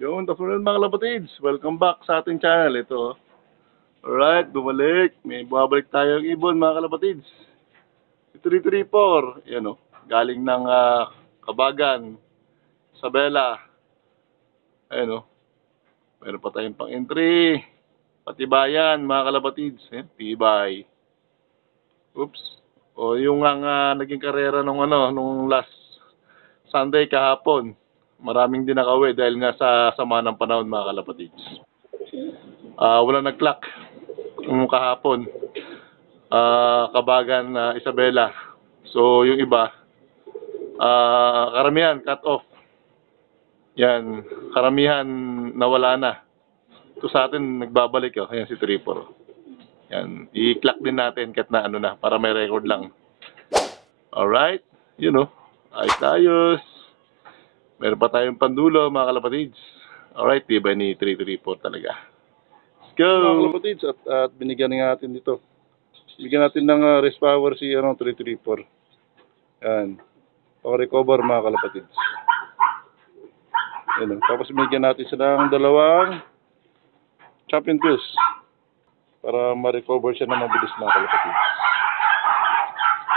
Yung tapunan mga kalapatids, welcome back sa ating channel. Ito, alright, bumalik. May bumabalik tayong ibon mga kalapatids. 334, yan o, galing ng Kabagan, Isabela. Ayan o, meron pa tayong pang entry. Patibayan mga kalapatids, tibay. Oops. O yung naging karera nung last Sunday kahapon. Maraming din nakauwi dahil nga sa sama ng panahon mga kalapatids. Wala nag-clock yung kahapon. Kabagan Isabela. So yung iba, karamihan cut off. Yan, karamihan nawala na. Ito sa atin nagbabalik Ayan si Tripor. Yan, i-clock din natin kahit na para may record lang. Alright, ayos. Meron pa tayong pandulo mga kalapatids. Alright, diba ni 334 talaga. Let's go! Mga kalapatids, at binigyan natin dito. Bigyan natin ng rest power si 334. Yan. Pang-recover mga kalapatids. Yan. Tapos binigyan natin sila ng dalawang champion pills para ma-recover siya na mabilis mga kalapatids.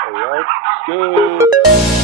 Alright, let's go!